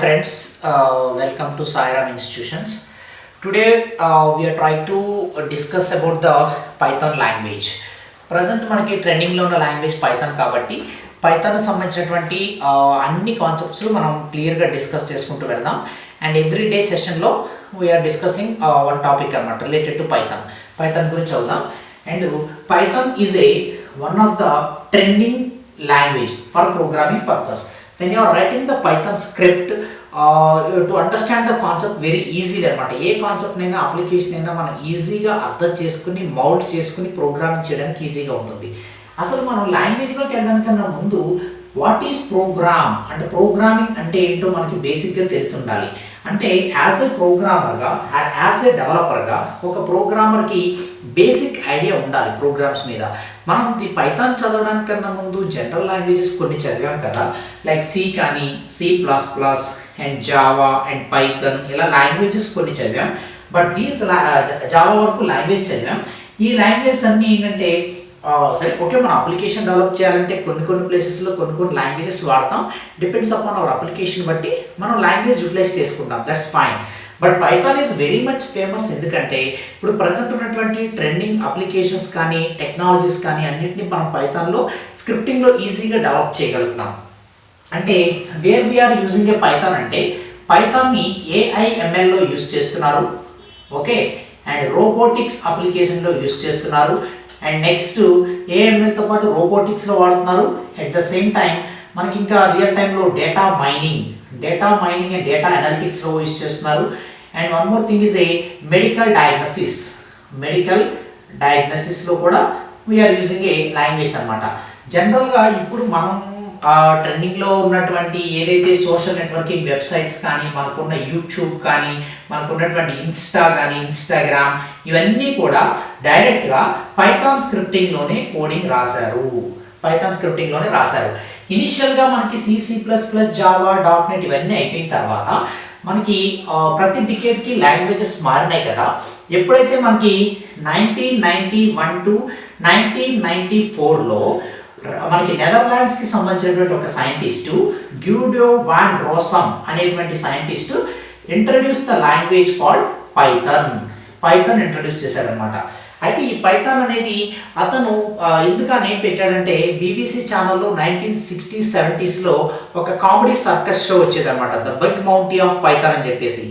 friends, welcome to Sairam Institutions. Today we are trying to discuss about the Python language. Present మనకి trending లో ఉన్న language Python కాబట్టి Python సంబంధించినటువంటి అన్ని concepts మనం క్లియర్ గా డిస్కస్ చేసుకుంటూ వెళ్దాం. అండ్ ఎవ్రీ డే సెషన్ లో వీఆర్ డిస్కసింగ్ వన్ టాపిక్ అన్నమాట రిలేటెడ్ టు పైథాన్ గురించి చదువుదాం. And Python is one of the trending language for programming purpose. When you are writing the Python script, to understand the concept very easily అనమాట. ఏ concept అయినా application అయినా మనం ఈజీగా అర్థం చేసుకుని మౌల్డ్ చేసుకుని ప్రోగ్రామింగ్ చేయడానికి ఈజీగా ఉంటుంది. అసలు మనం లాంగ్వేజ్లోకి వెళ్ళడానికన్నా ముందు వాట్ ఈస్ ప్రోగ్రామ్ అంటే ప్రోగ్రామింగ్ అంటే ఏంటో మనకి బేసిక్గా తెలిసి ఉండాలి. అంటే యాజ్ ఎ ప్రోగ్రామర్గా యాజ్ ఎ డెవలపర్గా ఒక ప్రోగ్రామర్కి బేసిక్ ఐడియా ఉండాలి ప్రోగ్రామ్స్ మీద. మనం ఈ పైథాన్ చదవడానికన్నా ముందు జనరల్ లాంగ్వేజెస్ కొన్ని చదివాం కదా, లైక్ సి కానీ C++ and Java and Python ఇలా లాంగ్వేజెస్ కొన్ని చదివాం. బట్ దీస్ జావా వరకు లాంగ్వేజ్ చదివాం. ఈ లాంగ్వేజ్ అన్నీ ఏంటంటే సరే ఓకే, మనం అప్లికేషన్ డెవలప్ చేయాలంటే కొన్ని ప్లేసెస్లో కొన్ని లాంగ్వేజెస్ వాడతాం. డిపెండ్స్ అపాన్ అవర్ అప్లికేషన్ బట్టి మనం లాంగ్వేజ్ యూటిలైజ్ చేసుకుంటాం, that's fine. But Python is very much famous. ఎందుకంటే ఇప్పుడు ప్రజెంట్ ఉన్నటువంటి ట్రెండింగ్ అప్లికేషన్స్ కానీ టెక్నాలజీస్ కానీ అన్నింటినీ మనం పైథాన్లో స్క్రిప్టింగ్లో ఈజీగా డెవలప్ చేయగలుగుతున్నాం. అంటే where we are using a Python అంటే పైథాన్ని AI/MLలో యూజ్ చేస్తున్నారు, ఓకే, అండ్ రోబోటిక్స్ అప్లికేషన్లో యూజ్ చేస్తున్నారు. అండ్ నెక్స్ట్ AMLతో పాటు రోబోటిక్స్లో వాడుతున్నారు. అట్ ద సేమ్ టైం మనకి ఇంకా రియల్ టైంలో డేటా మైనింగ్ అండ్ డేటా అనాలిటిక్స్లో యూజ్ చేస్తున్నారు. And one more thing is medical డయాగ్నసిస్లో కూడా వీఆర్ యూజింగ్ ఏ లాంగ్వేజ్ అనమాట. జనరల్గా ఇప్పుడు మనం ట్రెండింగ్లో ఉన్నటువంటి ఏదైతే సోషల్ నెట్వర్కింగ్ వెబ్సైట్స్ కానీ మనకున్న యూట్యూబ్ కానీ మనకున్నటువంటి ఇన్స్టాగ్రామ్ ఇవన్నీ కూడా డైరెక్ట్గా పైథాన్ స్క్రిప్టింగ్లోనే రాశారు. ఇనిషియల్గా మనకి C++, జావా, .NET ఇవన్నీ అయిపోయిన తర్వాత మనకి ప్రతి డికేడ్కి లాంగ్వేజెస్ మారినాయి కదా. ఎప్పుడైతే మనకి 1991 to 1994లో మనకి నెదర్లాండ్స్కి సంబంధించినటువంటి ఒక సైంటిస్టు గ్యూడో వాన్ రోసమ్ అనేటువంటి scientist introduce the language called Python introduce చేశాడనమాట. అయితే ఈ పైథాన్ అనేది అతను ఎందుకు ఆ నేమ్ పెట్టాడంటే BBC ఛానల్లో 1960s, 70sలో ఒక కామెడీ సర్కస్ షో వచ్చేదన్నమాట, the big Monty of Python అని చెప్పేసి.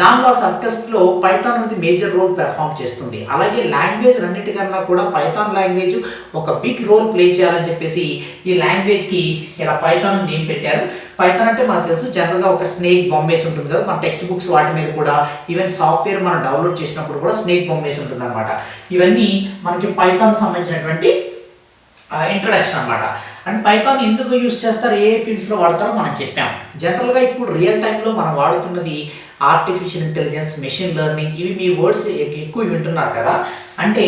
దానిలో సర్కస్లో పైథాన్ అనేది మేజర్ రోల్ పెర్ఫామ్ చేస్తుంది. అలాగే లాంగ్వేజ్ అన్నిటికన్నా కూడా పైథాన్ లాంగ్వేజ్ ఒక బిగ్ రోల్ ప్లే చేయాలని చెప్పేసి ఈ లాంగ్వేజ్కి ఇలా పైథాన్ నేమ్ పెట్టారు. పైథాన్ అంటే మనకు తెలుసు, జనరల్గా ఒక స్నేక్ బొమ్మ వేసి ఉంటుంది కదా మన టెక్స్ట్ బుక్స్ వాటి మీద కూడా, ఈవెన్ సాఫ్ట్వేర్ మనం డౌన్లోడ్ చేసినప్పుడు కూడా స్నేక్ బొమ్మ వేసి ఉంటుంది అనమాట. ఇవన్నీ మనకి పైథాన్ సంబంధించినటువంటి ఇంట్రడక్షన్ అనమాట. అండ్ పైథాన్ ఎందుకు యూజ్ చేస్తారు, ఏ ఫీల్డ్స్లో వాడతారో మనం చెప్పాం. జనరల్గా ఇప్పుడు రియల్ టైంలో మనం వాడుతున్నది ఆర్టిఫిషియల్ ఇంటెలిజెన్స్, మెషిన్ లెర్నింగ్, ఇవి మీ వర్డ్స్ ఎక్కువ వింటున్నారు కదా. అంటే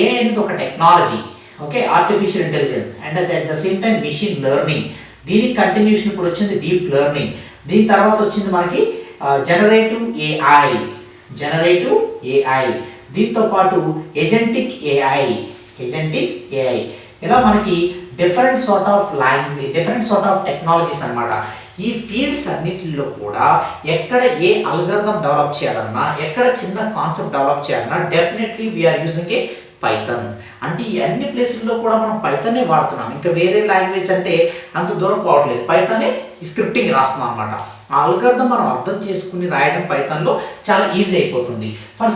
ఏ అనేది ఒక technology, okay, artificial intelligence and at the same time machine learning. దీనికి కంటిన్యూషన్ ఇప్పుడు వచ్చింది డీప్ లెర్నింగ్. దీని తర్వాత వచ్చింది మనకి జనరేటివ్ ఏఐ, దీంతో పాటు ఏజెంటిక్ ఏఐ. ఇలా మనకి డిఫరెంట్ సార్ట్ ఆఫ్ టెక్నాలజీస్ అన్నమాట. ఈ ఫీల్డ్స్ అన్నిటిలో కూడా ఎక్కడ ఏ అల్గోరిథం డెవలప్ చేయాలన్నా, ఎక్కడ చిన్న కాన్సెప్ట్ డెవలప్ చేయాలన్నా definitely we are using a Python. అంటే ఈ అన్ని ప్లేసుల్లో కూడా మనం పైథానే వాడుతున్నాం, ఇంకా వేరే లాంగ్వేజ్ అంటే అంత దూరం పోవట్లేదు. పైథానే స్క్రిప్టింగ్ రాస్తున్నాం అనమాట. ఆ అల్గోరిథం మనం అర్థం చేసుకుని రాయడం పైథాన్లో చాలా ఈజీ అయిపోతుంది. ఫర్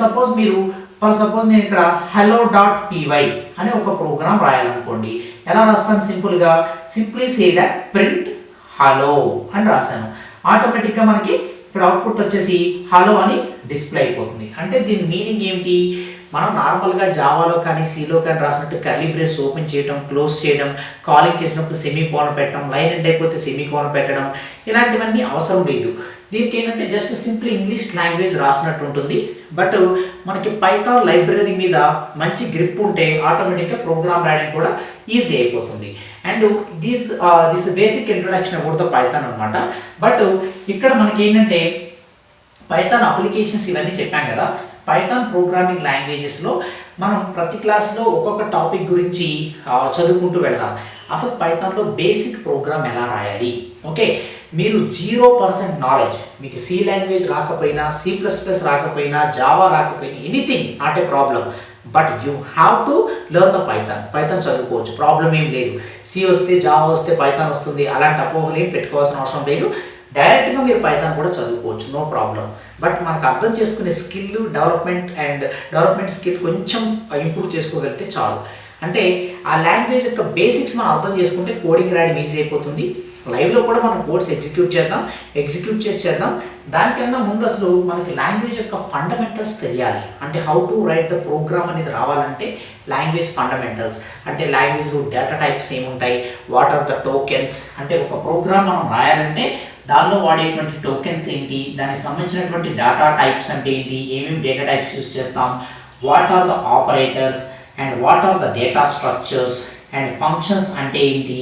సపోజ్ నేను ఇక్కడ hello.py అనే ఒక ప్రోగ్రామ్ రాయాలనుకోండి. ఎలా రాస్తాను, simply say that print hello అని రాశాను. ఆటోమేటిక్గా మనకి ఇక్కడ అవుట్పుట్ వచ్చేసి హలో అని డిస్ప్లే అయిపోతుంది. అంటే దీని మీనింగ్ ఏమిటి, మనం నార్మల్గా జావాలో కానీ సిలో కానీ రాసినట్టు కర్లీ బ్రేస్ ఓపెన్ చేయడం, క్లోజ్ చేయడం, కాలింగ్ చేసినప్పుడు సెమీకోలన్ పెట్టడం, లైన్ ఎండ్ అయిపోతే సెమీకోలన్ పెట్టడం, ఇలాంటివన్నీ అవసరం లేదు. దీనికి ఏంటంటే జస్ట్ సింపుల్ ఇంగ్లీష్ లాంగ్వేజ్ రాసినట్టు ఉంటుంది. బట్ మనకి పైథాన్ లైబ్రరీ మీద మంచి గ్రిప్ ఉంటే ఆటోమేటిక్గా ప్రోగ్రామ్ రాయడం కూడా ఈజీ అయిపోతుంది. And this basic introduction about the Python అనమాట. బట్ ఇక్కడ మనకి ఏంటంటే పైథాన్ అప్లికేషన్స్ ఇవన్నీ చెప్పాం కదా. పైథాన్ ప్రోగ్రామింగ్ లాంగ్వేజెస్లో మనం ప్రతి క్లాస్లో ఒక్కొక్క టాపిక్ గురించి చదువుకుంటూ వెళదాం. అసలు పైథాన్లో బేసిక్ ప్రోగ్రామ్ ఎలా రాయాలి. ఓకే, మీరు 0% నాలెడ్జ్, మీకు సి లాంగ్వేజ్ రాకపోయినా, C++ రాకపోయినా, జావా రాకపోయినా, anything not a problem, but you have to learn the Python చదువుకోవచ్చు, ప్రాబ్లం ఏం లేదు. సి వస్తే జావా వస్తే పైథాన్ వస్తుంది అలాంటి అపోహలు ఏం పెట్టుకోవాల్సిన అవసరం లేదు. డైరెక్ట్గా మీరు పైథాన్ కూడా చదువుకోవచ్చు, నో ప్రాబ్లం. బట్ మనకు అర్థం చేసుకునే స్కిల్ డెవలప్మెంట్ స్కిల్ కొంచెం ఇంప్రూవ్ చేసుకోగలిగితే చాలు. అంటే ఆ లాంగ్వేజ్ యొక్క బేసిక్స్ మనం అర్థం చేసుకుంటే కోడింగ్ రాయడం ఈజీ అయిపోతుంది. లైవ్లో కూడా మనం కోడ్స్ ఎగ్జిక్యూట్ చేద్దాం. దానికన్నా ముందు అసలు మనకి లాంగ్వేజ్ యొక్క ఫండమెంటల్స్ తెలియాలి. అంటే how to write the program అనేది రావాలంటే లాంగ్వేజ్ ఫండమెంటల్స్ అంటే లాంగ్వేజ్లో డేటా టైప్స్ ఏముంటాయి, వాట్ ఆర్ ద టోకెన్స్, అంటే ఒక ప్రోగ్రామ్ మనం రాయాలంటే దానిలో వాడేటువంటి టోకెన్స్ ఏంటి, దానికి సంబంధించినటువంటి డేటా టైప్స్ అంటే ఏంటి, ఏమేమి డేటా టైప్స్ యూస్ చేస్తాం, what are the operators and what are the data structures and functions అంటే ఏంటి.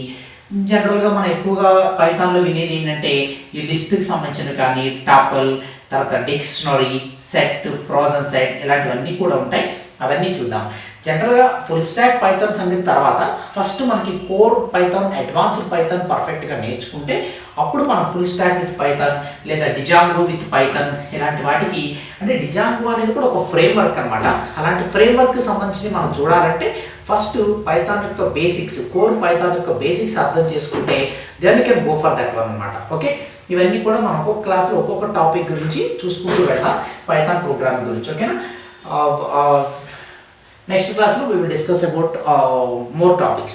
జనరల్గా మనం ఎక్కువగా పైథాన్లో వినేది ఏంటంటే ఈ లిస్ట్కి సంబంధించిన కానీ టపుల్, తర్వాత డిక్షనరీ, సెట్, ఫ్రోజన్ సెట్ ఇలాంటివన్నీ కూడా ఉంటాయి. అవన్నీ చూద్దాం. జనరల్గా ఫుల్ స్టాక్ పైథాన్ సంగతి తర్వాత ఫస్ట్ మనకి కోర్ పైథాన్, అడ్వాన్స్డ్ పైథాన్ పర్ఫెక్ట్గా నేర్చుకుంటే అప్పుడు మనం ఫుల్ స్టాక్ విత్ పైథాన్ లేదా డిజాంగో విత్ పైథాన్ ఇలాంటి వాటికి, అంటే డిజాంగో అనేది కూడా ఒక ఫ్రేమ్వర్క్ అనమాట. అలాంటి ఫ్రేమ్వర్క్కి సంబంధించి మనం చూడాలంటే ఫస్ట్ పైథాన్ యొక్క బేసిక్స్, కోర్ పైథాన్ యొక్క బేసిక్స్ అర్థం చేసుకుంటే then can go for that one అనమాట. ఓకే, ఇవన్నీ కూడా మనం ఒక్కొక్క క్లాస్లో ఒక్కొక్క టాపిక్ గురించి చూసుకుంటూ వెళ్దాం, పైథాన్ ప్రోగ్రామింగ్ గురించి. ఓకేనా, నెక్స్ట్ క్లాస్లో we will discuss about more topics.